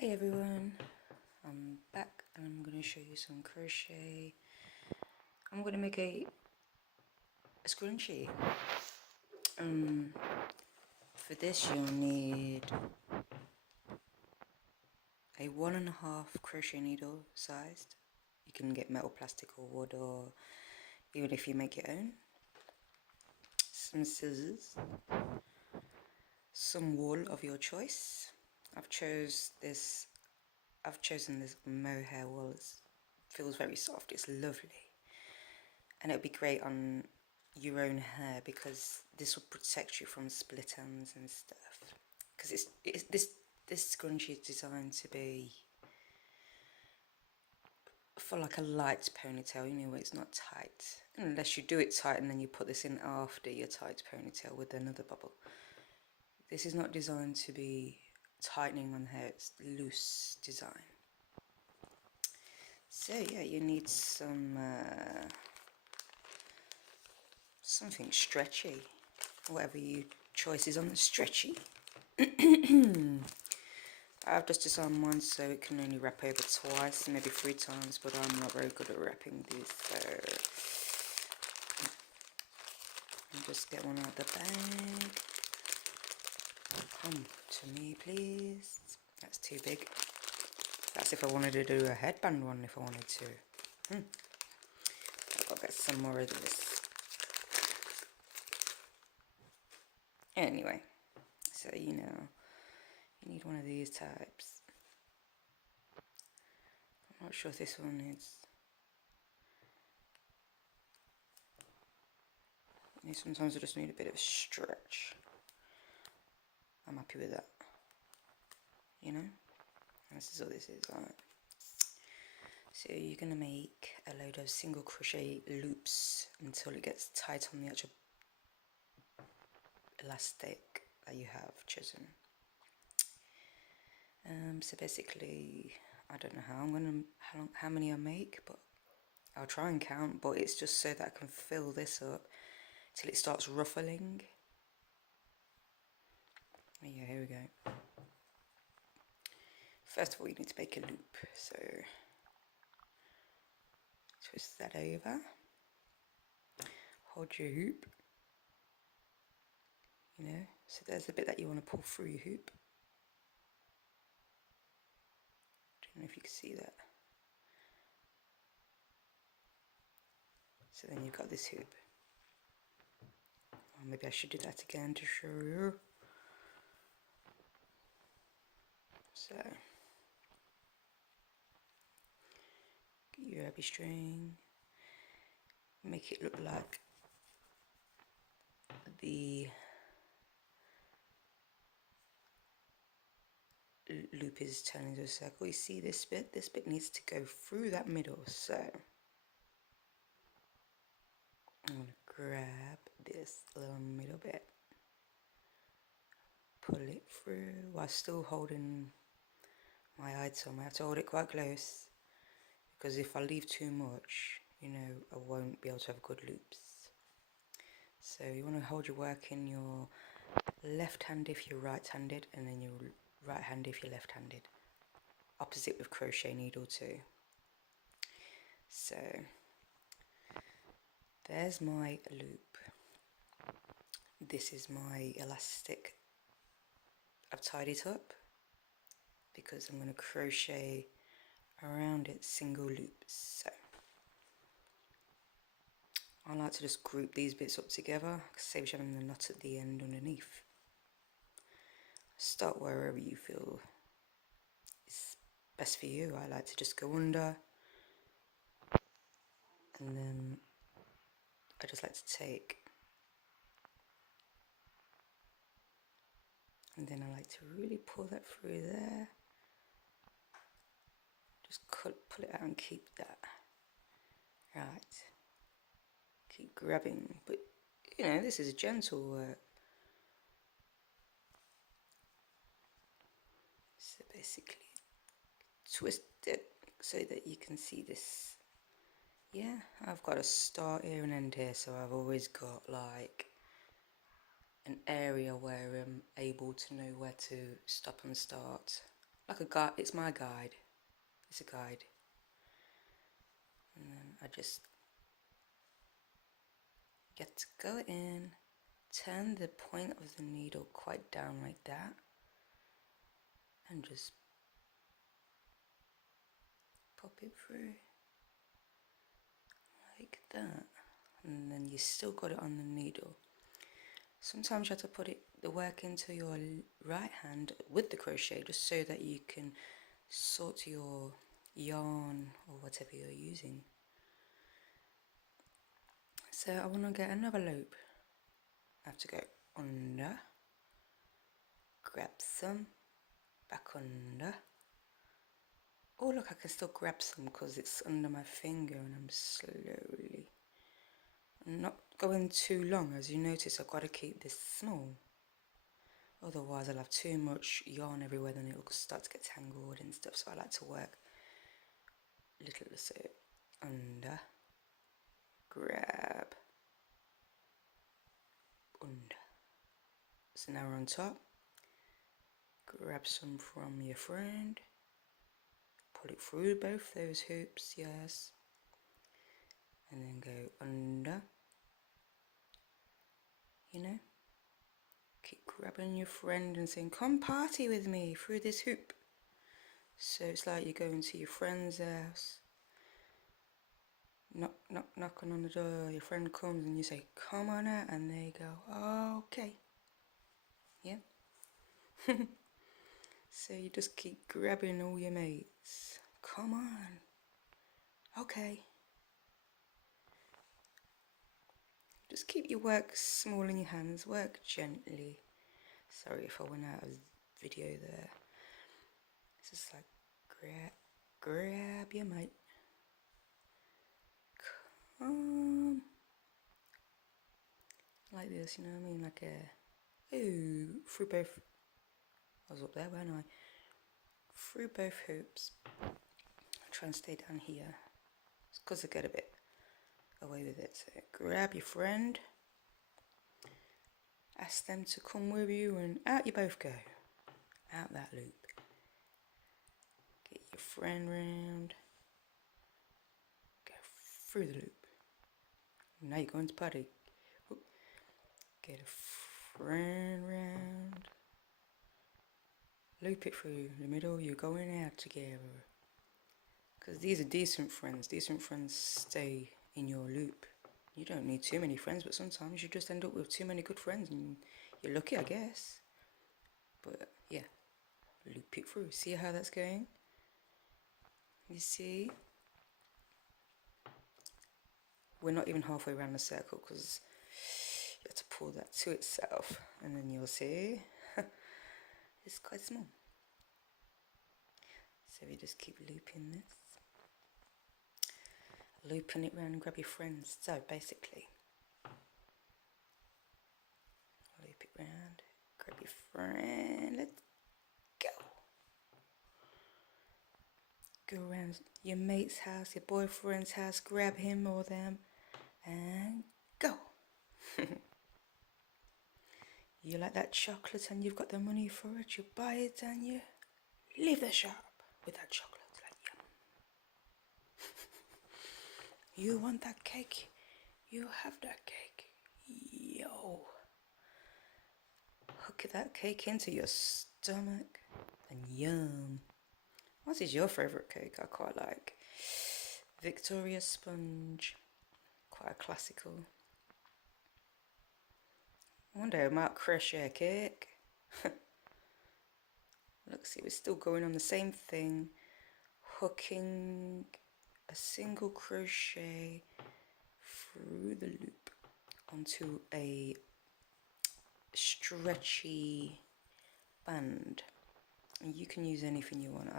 Hi everyone, I'm back and I'm going to show you some crochet. I'm going to make a scrunchie. For this you'll need a 1.5 crochet needle sized. You can get metal, plastic or wood, or even if you make your own. Some scissors, some wool of your choice. I've chosen this mohair wool. It feels very soft, it's lovely. And it would be great on your own hair because this will protect you from split ends and stuff. Because this scrunchie is designed to be for like a light ponytail, you know, where it's not tight. Unless you do it tight and then you put this in after your tight ponytail with another bubble. This is not designed to be tightening on hair, it's loose design. So yeah, you need some something stretchy, whatever your choice is on the stretchy. I've just designed one so it can only wrap over twice, maybe 3 times, but I'm not very good at wrapping these, so I'll just get one out of the bag. Come to me please. That's too big. That's if I wanted to do a headband one, if I wanted to. I'll get some more of this. Anyway, so you know, you need one of these types. I'm not sure if this one is. Sometimes I just need a bit of a stretch. I'm happy with that. You know? This is all this is, right? So you're going to make a load of single crochet loops until it gets tight on the actual elastic that you have chosen. So basically, I don't know how many I make, but I'll try and count, but it's just so that I can fill this up till it starts ruffling. Yeah, here we go. First of all, you need to make a loop, so twist that over, hold your hoop, you know, so there's the bit that you want to pull through your hoop. Don't know if you can see that. So then you've got this hoop. Or maybe I should do that again to show you. So, get your happy string, make it look like the loop is turning into a circle. You see this bit? This bit needs to go through that middle, so I'm going to grab this little middle bit, pull it through while still holding my item. I have to hold it quite close because if I leave too much, you know, I won't be able to have good loops. So you want to hold your work in your left hand if you're right-handed, and then your right hand if you're left-handed. Opposite with crochet needle too. So there's my loop. This is my elastic. I've tied it up because I'm going to crochet around it single loops. So I like to just group these bits up together, save having the knot at the end underneath. Start wherever you feel is best for you. I like to just go under, and then I just like to take, and then I like to really pull that through there. Just pull it out and keep that. Right. Keep grabbing, but you know, this is gentle work. So basically, twist it so that you can see this. Yeah, I've got a start here and end here, so I've always got like an area where I'm able to know where to stop and start. like a guide. It's my guide. It's a guide. And then I just get to go in, turn the point of the needle quite down like that, and just pop it through like that. And then you still got it on the needle. Sometimes you have to put the work into your right hand with the crochet just so that you can sort your yarn or whatever you're using. So I want to get another loop. I have to go under, grab some, back under. Oh look, I can still grab some because it's under my finger, and I'm slowly, I'm not going too long. As you notice, I've got to keep this small, otherwise I'll have too much yarn everywhere, then it'll start to get tangled and stuff. So I like to work little, so under, grab, under. So now we're on top. Grab some from your friend, pull it through both those hoops, yes, and then go under, you know, keep grabbing your friend and saying, come party with me through this hoop. So it's like you're going to your friend's house, knocking on the door, your friend comes and you say, come on out, and they go, okay, yeah. So you just keep grabbing all your mates, come on, okay. Just keep your work small in your hands, work gently. Sorry if I went out of video there. It's just like grab your mate. Come. Like this, you know what I mean? Like through both. I was up there, weren't I? Through both hoops. Try and stay down here. It's because I get a bit away with it. So grab your friend. Ask them to come with you, and out you both go. Out that loop. Get your friend round. Go through the loop. Now you're going to party. Get a friend round. Loop it through the middle. You're going out together. Because these are decent friends. Decent friends stay in your loop. You don't need too many friends, but sometimes you just end up with too many good friends, and you're lucky, I guess. But yeah, loop it through. See how that's going? You see? We're not even halfway around the circle because you have to pull that to itself, and then you'll see it's quite small. So we just keep looping this. Looping it round and grab your friends. So basically, loop it round, grab your friend, let's go. Go around your mate's house, your boyfriend's house, grab him or them, and go. You like that chocolate and you've got the money for it, you buy it and you leave the shop with that chocolate. Like, yum. You want that cake? You have that cake. Yo. Hook that cake into your stomach and yum. What is your favourite cake? I quite like Victoria Sponge. Quite a classical. One day I might crochet a cake. Look, see, we're still going on the same thing. Hooking a single crochet through the loop onto a stretchy band. And you can use anything you want.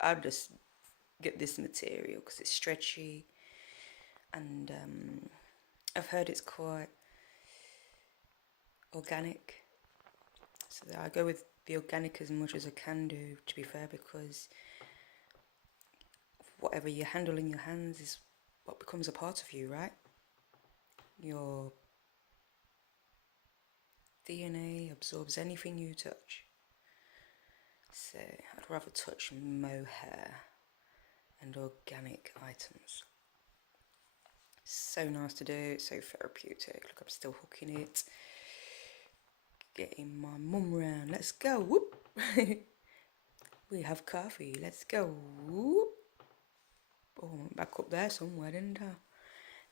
I'll just get this material because it's stretchy, and I've heard it's quite organic, so that I go with the organic as much as I can do, to be fair, because whatever you handle in your hands is what becomes a part of you, right? Your DNA absorbs anything you touch. So I'd rather touch mohair and organic items. So nice to do, so therapeutic. Look, I'm still hooking it. Getting my mum round. Let's go. Whoop. We have coffee. Let's go. Whoop. Oh, I went back up there somewhere, didn't I?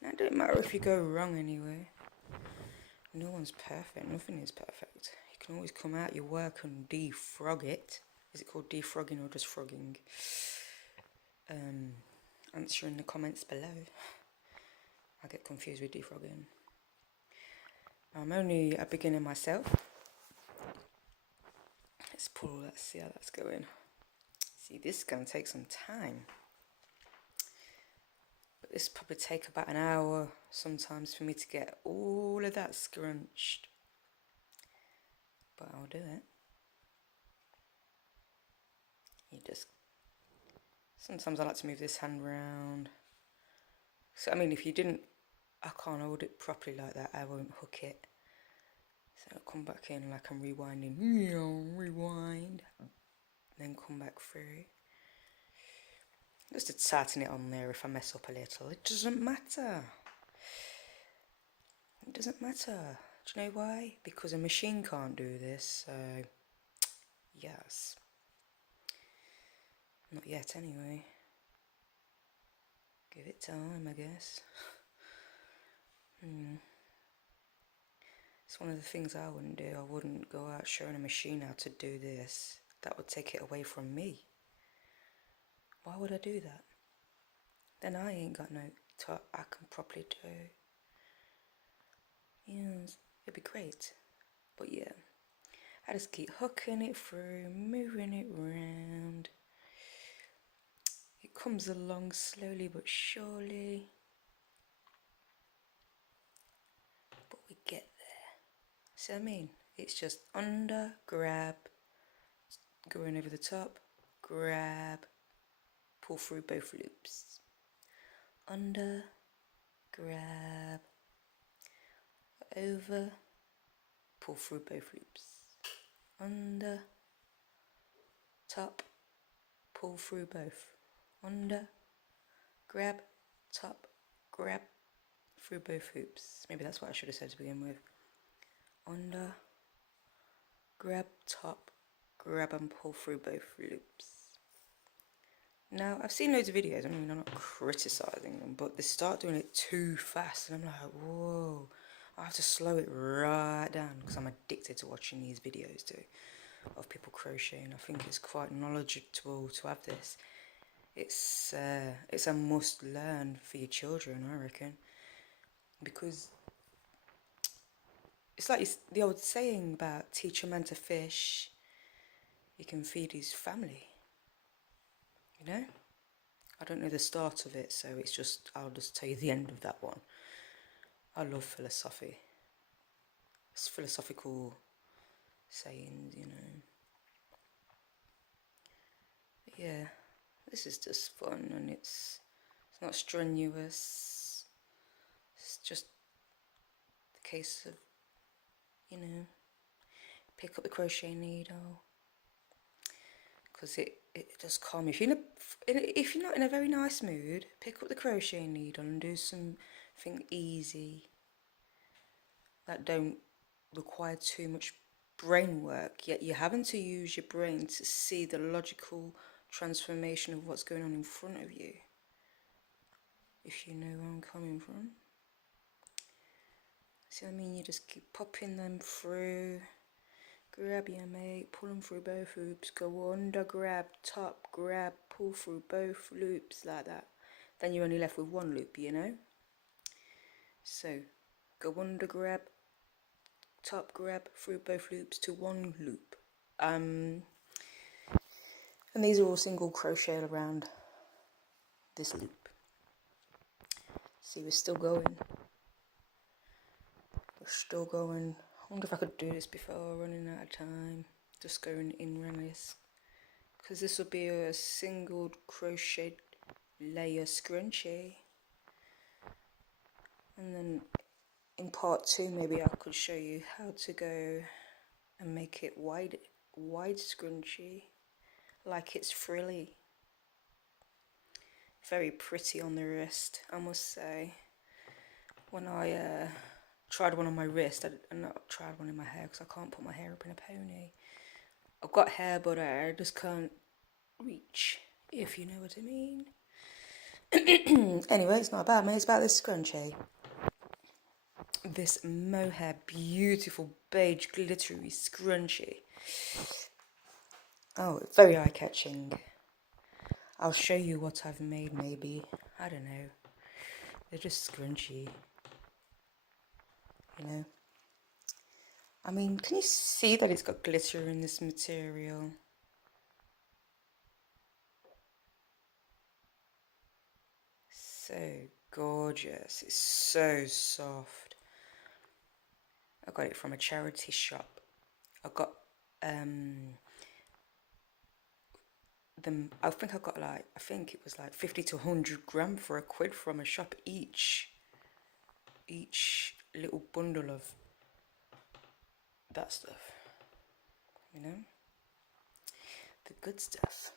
Now, it don't matter if you go wrong anyway. No one's perfect. Nothing is perfect. You can always come out your work and defrog it. Is it called defrogging or just frogging? Answer in the comments below. I get confused with defrogging. I'm only a beginner myself. Let's pull, let's see how that's going. See, this is going to take some time. But this probably take about an hour sometimes for me to get all of that scrunched. But I'll do it. You just, sometimes I like to move this hand round. So, I mean, if you didn't, I can't hold it properly like that, I won't hook it. So I'll come back in like I'm rewinding, rewind, then come back through. Just to tighten it on there if I mess up a little. It doesn't matter. It doesn't matter. Do you know why? Because a machine can't do this, so yes. Not yet anyway. Give it time, I guess. It's one of the things I wouldn't do. I wouldn't go out showing a machine how to do this. That would take it away from me. Why would I do that? Then I ain't got no top I can properly do. Yes, it'd be great. But yeah, I just keep hooking it through, moving it round. It comes along slowly but surely. But we get there. See what I mean? It's just under, grab, going over the top, grab, pull through both loops. Under, grab, over, pull through both loops. Under, top, pull through both. Under, grab, top, grab, through both hoops. Maybe that's what I should have said to begin with. Under, grab, top, grab and pull through both loops. Now, I've seen loads of videos, I mean, I'm not criticising them, but they start doing it too fast, and I'm like, whoa, I have to slow it right down, because I'm addicted to watching these videos too, of people crocheting. I think it's quite knowledgeable to have this. It's a must learn for your children, I reckon, because it's like the old saying about teach a man to fish, he can feed his family. You know? I don't know the start of it, so I'll just tell you the end of that one. I love philosophy. It's philosophical sayings, you know. But yeah, this is just fun, and it's not strenuous. It's just the case of, you know, pick up the crochet needle, because it does calm you. If you're not in a very nice mood, pick up the crochet needle and do something easy that don't require too much brain work, yet you're having to use your brain to see the logical transformation of what's going on in front of you, if you know where I'm coming from. See what I mean? You just keep popping them through. Grab your mate, pull them through both loops, go under, grab, top, grab, pull through both loops like that. Then you're only left with one loop, you know? So, go under, grab, top, grab, through both loops to one loop. And these are all single crochet around this loop. See, we're still going. We're still going. I wonder if I could do this before running out of time. Just going in around this, because this will be a single crochet layer scrunchie, and then in part 2 maybe I could show you how to go and make it wide scrunchie. like it's frilly. Very pretty on the wrist, I must say. When I tried one on my wrist, I not tried one in my hair because I can't put my hair up in a pony. I've got hair, but I just can't reach, if you know what I mean. Anyway, it's not about me, it's about this scrunchie. This mohair, beautiful beige glittery scrunchie. Oh, very eye-catching. I'll show you what I've made, maybe. I don't know. They're just scrunchy. You know? I mean, can you see that it's got glitter in this material? So gorgeous. It's so soft. I got it from a charity shop. I got them. I think I got like, I think it was like 50 to 100 gram for £1 from a shop each little bundle of that stuff, you know, the good stuff.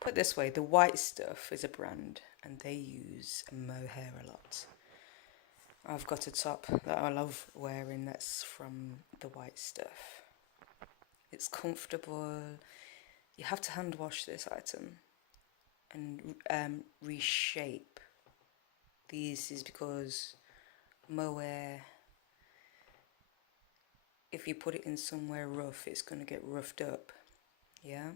Put it this way, the white stuff is a brand and they use mohair a lot. I've got a top that I love wearing that's from the white stuff. It's comfortable. You have to hand wash this item and reshape. This is because mohair, if you put it in somewhere rough, it's going to get roughed up. Yeah?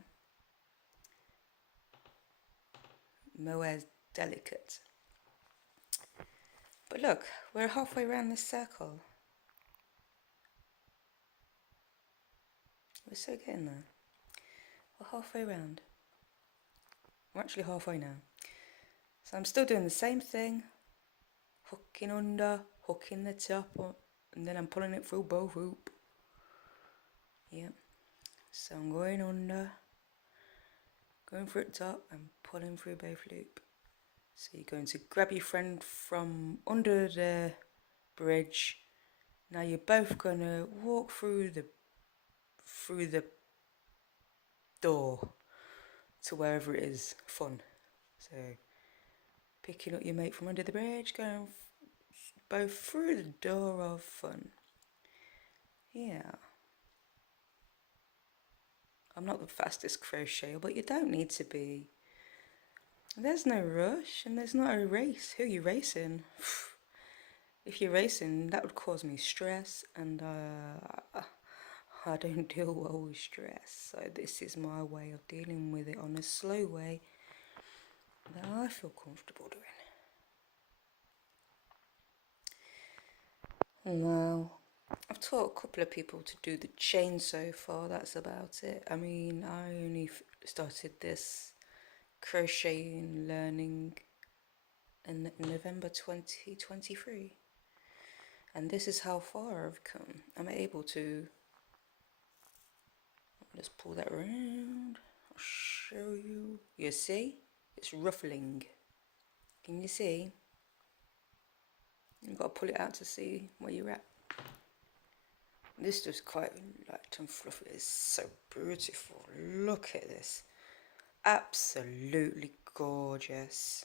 Mohair's delicate. But look, we're halfway around this circle. We're so getting there. We're halfway around. We're actually halfway now. So I'm still doing the same thing. Hooking under, hooking the top, and then I'm pulling it through both loop. Yep. So I'm going under, going through the top, and pulling through both loop. So you're going to grab your friend from under the bridge. Now you're both gonna walk through the door to wherever it is fun. So picking up your mate from under the bridge, going both through the door of fun. Yeah. I'm not the fastest crocheter, but you don't need to be. There's no rush and there's not a race. Who are you racing? If you're racing, that would cause me stress, and I don't deal well with stress. So this is my way of dealing with it on a slow way that I feel comfortable doing. Now, I've taught a couple of people to do the chain so far. That's about it. I mean, I only started this crocheting learning in November 2023. And this is how far I've come. I'm able to, let's pull that around. I'll show you. You see? It's ruffling. Can you see? You've got to pull it out to see where you're at. This is quite light and fluffy. It's so beautiful. Look at this. Absolutely gorgeous.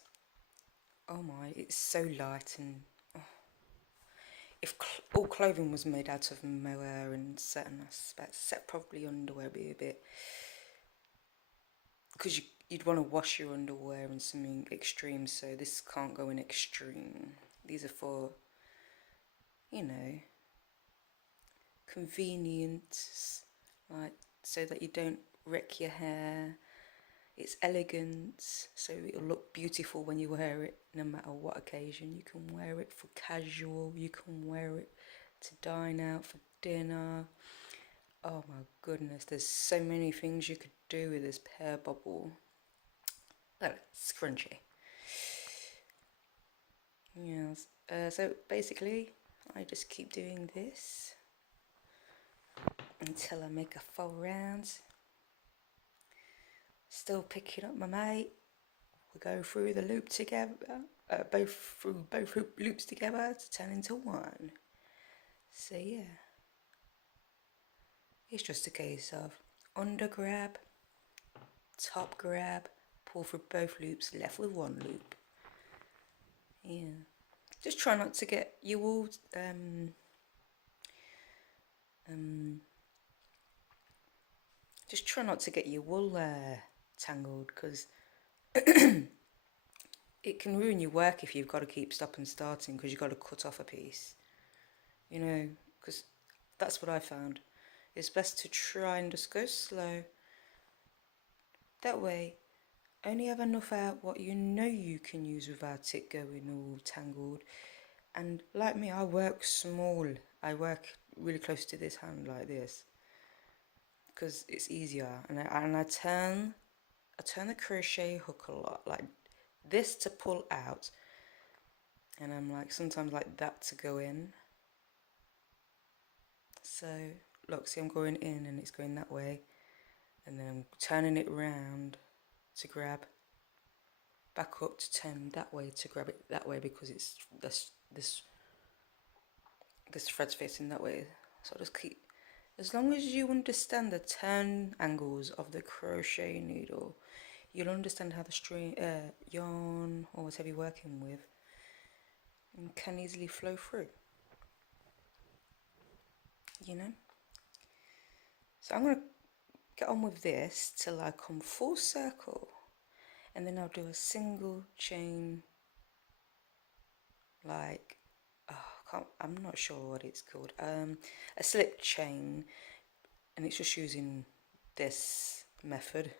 Oh my, it's so light and if all clothing was made out of mohair in certain aspects, except probably underwear would be a bit, because you'd want to wash your underwear in something extreme, so this can't go in extreme. These are for, you know, convenience, like so that you don't wreck your hair. It's elegant, so it'll look beautiful when you wear it no matter what occasion. You can wear it for casual, you can wear it to dine out for dinner. Oh my goodness, there's so many things you could do with this pear bubble. Oh, scrunchie. Yes, so basically I just keep doing this until I make a full round. Still picking up my mate. We go through the loop together, both loops together to turn into one. So yeah, it's just a case of under grab, top grab, pull through both loops, left with one loop. Yeah, just try not to get you all just try not to get your wool tangled, because it can ruin your work if you've got to keep stop and starting because you've got to cut off a piece, you know, because that's what I found. It's best to try and just go slow. That way, only have enough out what you know you can use without it going all tangled. And like me, I work small. I work really close to this hand like this because it's easier. And I turn the crochet hook a lot, like this to pull out, and I'm like sometimes like that to go in. So look, see, I'm going in and it's going that way, and then I'm turning it round to grab, back up to turn that way to grab it that way, because it's this thread's facing that way. So I'll just keep, as long as you understand the turn angles of the crochet needle, you'll understand how the string, yarn or whatever you're working with can easily flow through, you know. So I'm going to get on with this till I come full circle, and then I'll do a single chain, like, I'm not sure what it's called, a slip chain, and it's just using this method,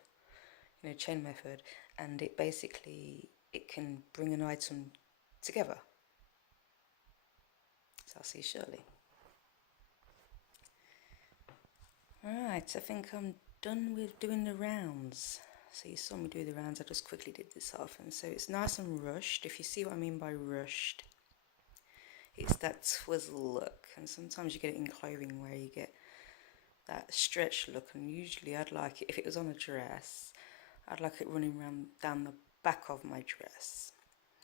you know, chain method, and it basically, it can bring an item together. So I'll see you shortly. Alright, I think I'm done with doing the rounds. So you saw me do the rounds, I just quickly did this off, and so it's nice and rushed. If you see what I mean by rushed, it's that twizzle look, and sometimes you get it in clothing where you get that stretch look, and usually I'd like it, if it was on a dress, I'd like it running down the back of my dress,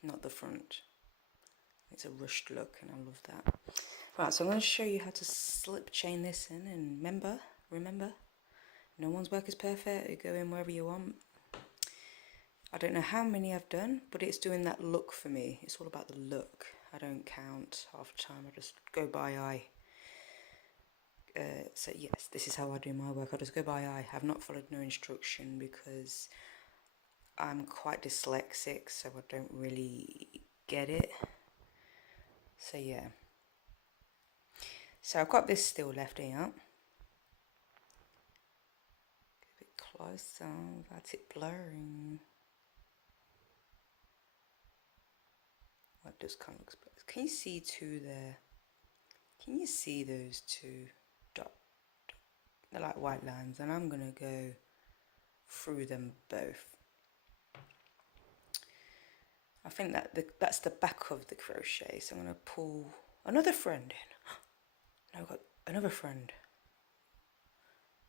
not the front. It's a rushed look and I love that. Right, so I'm going to show you how to slip chain this in, and remember, no one's work is perfect, you go in wherever you want. I don't know how many I've done, but it's doing that look for me. It's all about the look. I don't count half the time, I just go by eye. So yes, this is how I do my work. I just go by eye. I've not followed no instruction because I'm quite dyslexic, so I don't really get it. So yeah. So I've got this still left here. A bit closer, that's it blurring. That just kind of looks better. Can you see two there? Can you see those two dots? They're like white lines, and I'm gonna go through them both. I think that that's the back of the crochet, so I'm gonna pull another friend in. Now I've got another friend,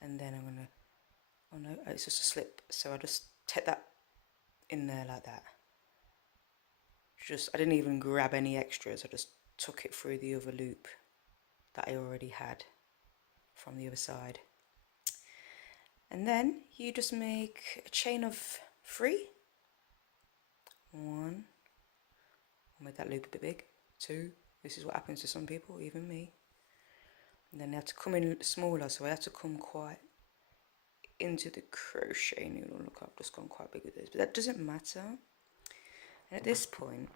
and then I'm gonna, oh no, it's just a slip, so I just take that in there like that. I didn't even grab any extras, I just took it through the other loop that I already had from the other side. And then you just make a chain of 3. 1, I'll make that loop a bit big. 2, this is what happens to some people, even me. And then they have to come in smaller, so I have to come quite into the crochet needle. Look, I've just gone quite big with this, but that doesn't matter. And at this point,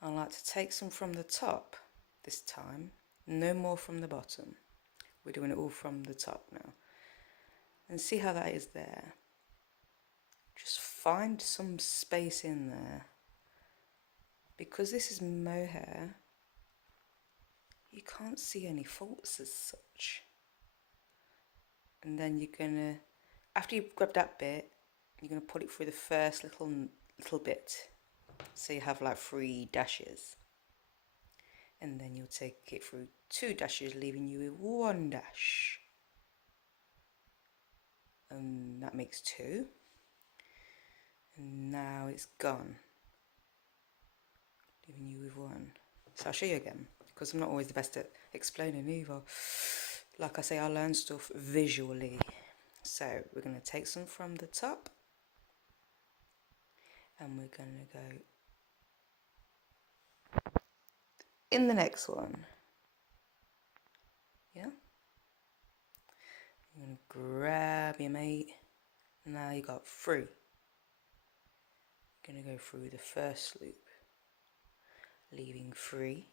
I like to take some from the top this time, no more from the bottom. We're doing it all from the top now. And see how that is there. Just find some space in there. Because this is mohair, you can't see any faults as such. And then you're gonna, after you've grabbed that bit, you're gonna put it through the first little bit. So you have like 3 dashes. And then you'll take it through 2 dashes, leaving you with 1 dash. And that makes 2. And now it's gone, leaving you with 1. So I'll show you again, because I'm not always the best at explaining either. Like I say, I learn stuff visually. So we're going to take some from the top and we're going to go in the next one. Yeah? You're going to grab your mate. Now you got 3. You're going to go through the first loop, leaving 3.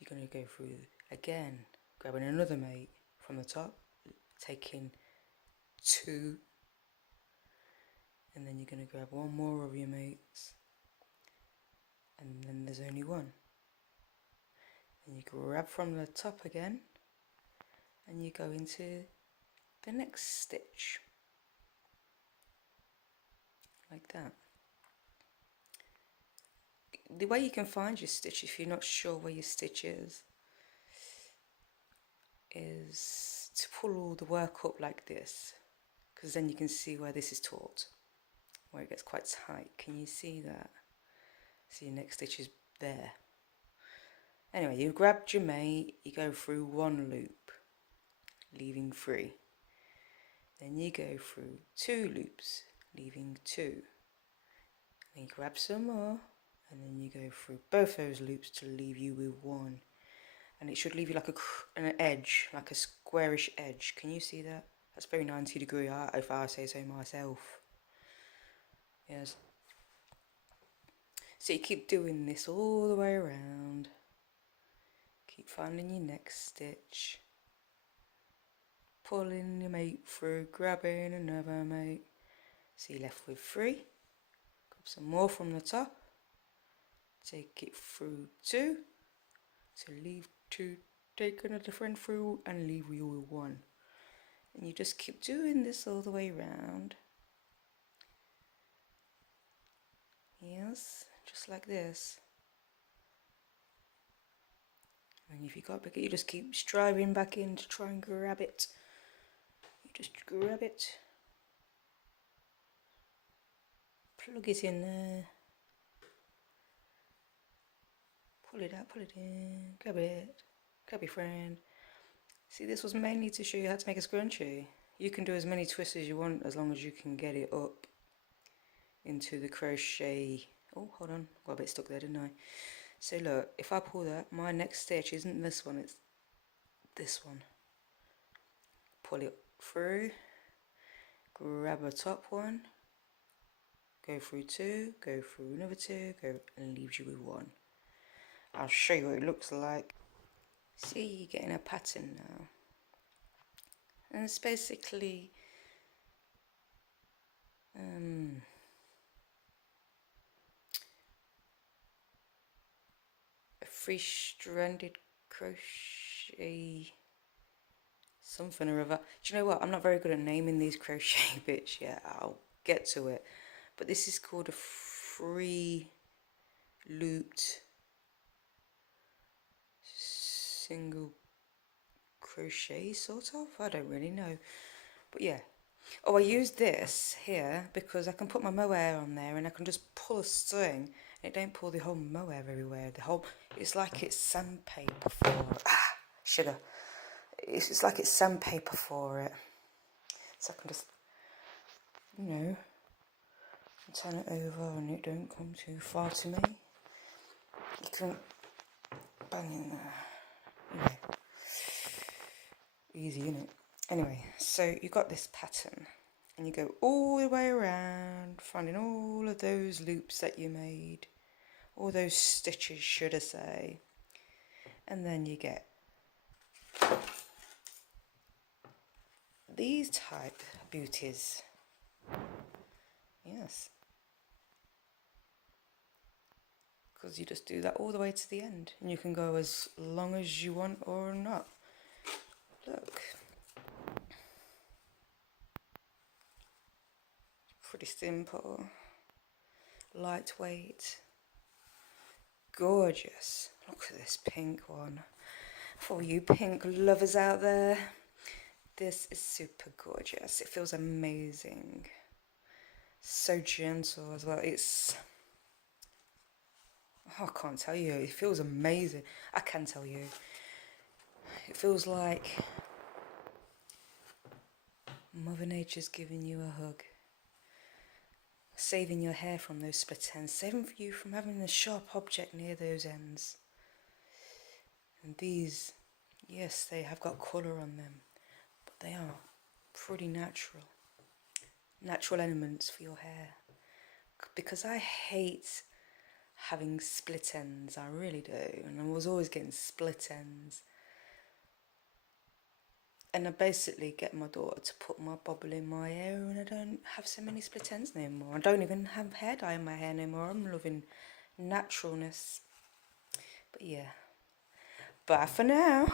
You're going to go through again, grabbing another mate from the top, taking 2, and then you're going to grab one more of your mates, and then there's only 1. Then you grab from the top again, and you go into the next stitch, like that. The way you can find your stitch if you're not sure where your stitch is to pull all the work up like this, because then you can see where this is taut, where it gets quite tight. Can you see that? So your next stitch is there. Anyway, you grabbed your mate, you go through 1 loop, leaving 3. Then you go through 2 loops, leaving 2. Then you grab some more, and then you go through both those loops to leave you with 1. And it should leave you like an edge, like a squarish edge. Can you see that? That's very 90-degree art, if I say so myself. Yes. So you keep doing this all the way around. Keep finding your next stitch. Pulling your mate through, grabbing another mate. So you're left with 3. Grab some more from the top. Take it through 2. So leave 2, take another friend through and leave you with 1. And you just keep doing this all the way around. Yes, just like this. And if you got bigger, you just keep striving back in to try and grab it. You just grab it. Plug it in there. Pull it out, pull it in, grab it, grab your friend. See, this was mainly to show you how to make a scrunchie. You can do as many twists as you want as long as you can get it up into the crochet. Oh, hold on, got a bit stuck there, didn't I? So look, if I pull that, my next stitch isn't this one, it's this one. Pull it through, grab a top one, go through 2, go through another 2, go and leaves you with 1. I'll show you what it looks like. See, you're getting a pattern now. And it's basically a 3-stranded crochet something or other. Do you know what? I'm not very good at naming these crochet bits yet. I'll get to it. But this is called a 3 looped single crochet, sort of. I don't really know, but yeah. Oh, I use this here because I can put my mohair on there and I can just pull a string and it don't pull the whole mohair everywhere. It's like it's sandpaper for sugar. It's like it's sandpaper for it. So I can just, turn it over and it don't come too far to me. You can bang in there. Anyway. Easy, innit? Anyway, so you got this pattern and you go all the way around, finding all of those loops that you made, all those stitches, should I say, and then you get these type booties. Yes, because you just do that all the way to the end and you can go as long as you want or not. Look, pretty simple, lightweight, gorgeous. Look at this pink one. For you pink lovers out there, this is super gorgeous. It feels amazing. So gentle as well. I can't tell you. It feels amazing. I can tell you. It feels like Mother Nature's giving you a hug. Saving your hair from those split ends. Saving you from having a sharp object near those ends. And these, yes, they have got colour on them, but they are pretty natural. Natural elements for your hair. Because I hate having split ends, I really do. And I was always getting split ends. And I basically get my daughter to put my bobble in my hair and I don't have so many split ends no more. I don't even have hair dye in my hair no more. I'm loving naturalness. But yeah. Bye for now.